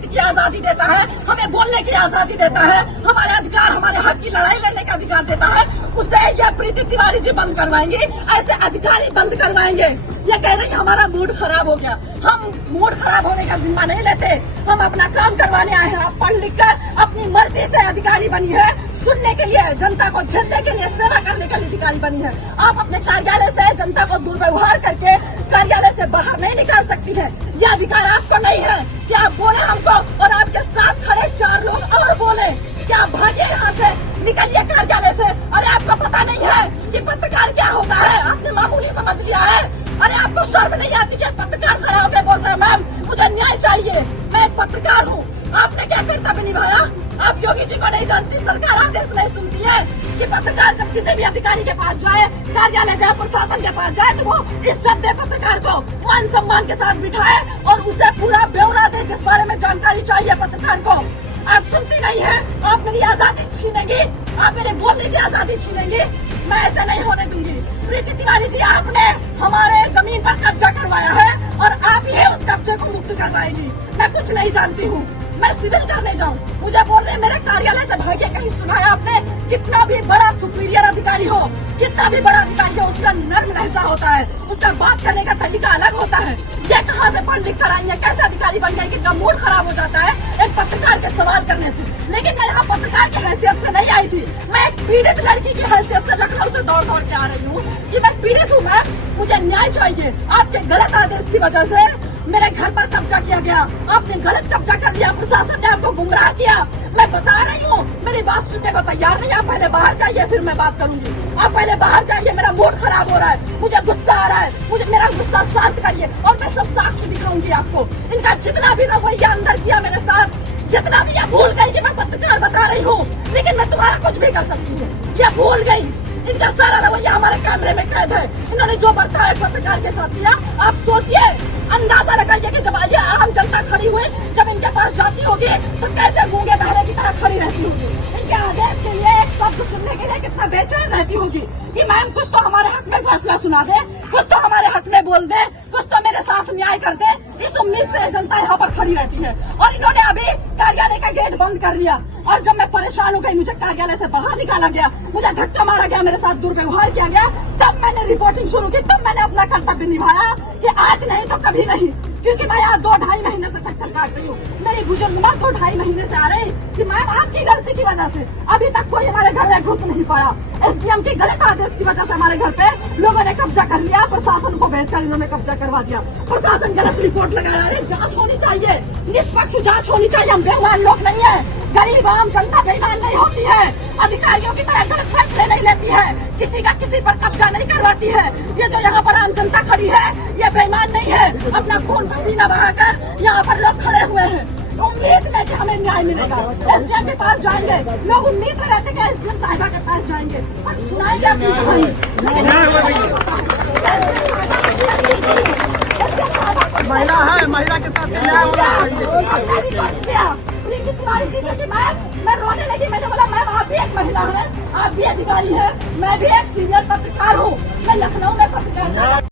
अभिव्यक्ति की आजादी देता है, हमें बोलने की आजादी देता है, हमारे अधिकार, हमारे हक की लड़ाई लड़ने का अधिकार देता है, उसे यह प्रीति तिवारी जी बंद करवाएंगे, ऐसे अधिकारी बंद करवाएंगे। ये कह रही हमारा मूड खराब हो गया। हम मूड खराब होने का जिम्मा नहीं लेते, हम अपना काम करवाने आए हैं। आप पढ़ लिख कर अपनी मर्जी से अधिकारी बनी है, सुनने के लिए, जनता को झेलने के लिए, सेवा करने के लिए अधिकारी बनी है। आप अपने कार्यालय से जनता को दुर्व्यवहार करके कार्यालय से बाहर नहीं निकाल सकती है। यह अधिकार आपको नहीं है कि आप बोले हमको और आपके साथ खड़े 4 लोग और बोले कि आप भागिए यहाँ से, निकलिए कार्यालय से। अरे आपको पता नहीं है कि पत्रकार क्या होता है? आपने मामूली समझ लिया है। अरे आपको शर्म नहीं आती कि पत्रकार खड़ा होकर बोल रहे हैं मैम मुझे न्याय चाहिए, मैं एक पत्रकार हूँ। आपने क्या कर्तव्य निभाया? आप योगी जी को नहीं जानती, सरकार आदेश नहीं सुनती है कि पत्रकार जब किसी भी अधिकारी के पास जाए, कार्यालय जाए, प्रशासन के पास जाए, तो वो इज्जत दे, पत्रकार को मान सम्मान के साथ बिठाए और उसे पूरा ब्यौरा दे जिस बारे में जानकारी चाहिए पत्रकार को। आप सुनती नहीं है, आप मेरी आजादी छीनेंगी, आप मेरे बोलने की आजादी छीनेंगी। मैं ऐसे नहीं होने दूंगी। प्रीति तिवारी जी, आपने हमारे जमीन पर कब्जा करवाया है और आप ही उस कब्जे को मुक्त करवाएंगी। मैं कुछ नहीं जानती हूँ, मैं सिविल करने जाऊँ, मुझे बोल रहे मेरे कार्यालय से भागे। कहीं सुना है आपने? कितना भी बड़ा सुपीरियर अधिकारी हो, कितना भी बड़ा अधिकारी हो, उसका नर्म लहजा होता है, उसका बात करने का तरीका अलग होता है। ये कहाँ से पढ़ लिख कर आई है? कैसे अधिकारी बन गए कि इनका मूड खराब हो जाता है एक पत्रकार के सवाल करने से? लेकिन मैं यहाँ पत्रकार की हैसियत से नहीं आई थी, मैं एक पीड़ित लड़की की हैसियत से लखनऊ से दौड़ दौड़ के आ रही हूँ कि मैं पीड़ित हूँ, मैं मुझे न्याय चाहिए। आपके गलत आदेश की वजह से मेरे घर पर कब्जा किया गया, आपने गलत कब्जा कर लिया, प्रशासन ने आपको गुमराह किया। मैं बता रही हूँ, मेरी बात सुनने को तैयार नहीं। आप पहले बाहर जाइए, फिर मैं बात करूंगी। आप पहले बाहर जाइए, मेरा मूड खराब हो रहा है, मुझे गुस्सा आ रहा है, मुझे मेरा गुस्सा शांत करिए और मैं सब साक्ष्य दिखाऊंगी आपको। इनका जितना भी रवैया अंदर किया मेरे साथ, जितना भी, ये भूल गई कि मैं पत्रकार बता रही हूँ, लेकिन मैं तुम्हारा कुछ भी कर सकती हूँ। ये भूल गई, इनका सारा रवैया हमारे कैमरे में कैद है। इन्होंने जो बर्ताव पत्रकार के साथ किया, आप सोचिए, अंदाजा लगाइए कि जब ये आम जनता खड़ी हुई, जब इनके पास जाती होगी तो कैसे गूंगे बहरे की तरह खड़ी रहती होगी। इनके आदेश के लिए एक शब्द सुनने के लिए कितना बेचैन रहती होगी कि मैम कुछ तो हमारे हक में फैसला सुना दे, कुछ तो हमारे हक में बोल दे, कुछ तो मेरे साथ न्याय कर दे। इस उम्मीद से जनता यहाँ पर खड़ी रहती है। और इन्होंने अभी कार्यालय का गेट बंद कर दिया और जब मैं परेशान हो गई, मुझे कार्यालय से बाहर निकाला गया, मुझे धक्का मारा गया, मेरे साथ दुर्व्यवहार किया गया, तब मैंने रिपोर्टिंग शुरू की, तब मैंने अपना कर्तव्य निभाया कि आज नहीं तो कभी नहीं। क्योंकि मैं यहाँ 2-2.5 महीने से चक्कर काट रही हूँ। मेरी बुजुर्ग माँ 2-2.5 महीने से आ रही कि मैम आपकी गलती की वजह से अभी तक कोई हमारे घर में घुस नहीं पाया। एसडीएम के गलत आदेश की वजह से हमारे घर पे लोगों ने कब्जा कर लिया, प्रशासन को भेजकर इन्होंने कब्जा करवा दिया। प्रशासन गलत रिपोर्ट लगा रहा है। जांच होनी चाहिए, निष्पक्ष जांच होनी चाहिए। हम बेईमान लोग नहीं है, गरीब आम जनता बेईमान नहीं होती है, अधिकारियों की तरह गलत फैसले नहीं लेती है, किसी का किसी पर कब्जा नहीं करवाती है। ये जो यहाँ पर आम जनता खड़ी है, ये बेईमान नहीं है, अपना खून पसीना बहाकर यहाँ पर लोग खड़े हुए हैं उम्मीद में कि हमें न्याय मिलेगा। एसडीएम के पास जाएंगे, लोग उम्मीद में रहते हैं एसडीएम साहिबा के पास जाएंगे और सुनाएंगे अपनी कहानी। महिला है, महिला के साथ प्रीति तिवारी जी से कि मैं रोने लगी। मैंने बोला मैम आप भी एक महिला है, आप भी अधिकारी है, मैं भी एक सीनियर पत्रकार हूँ, मैं लखनऊ में पत्रकार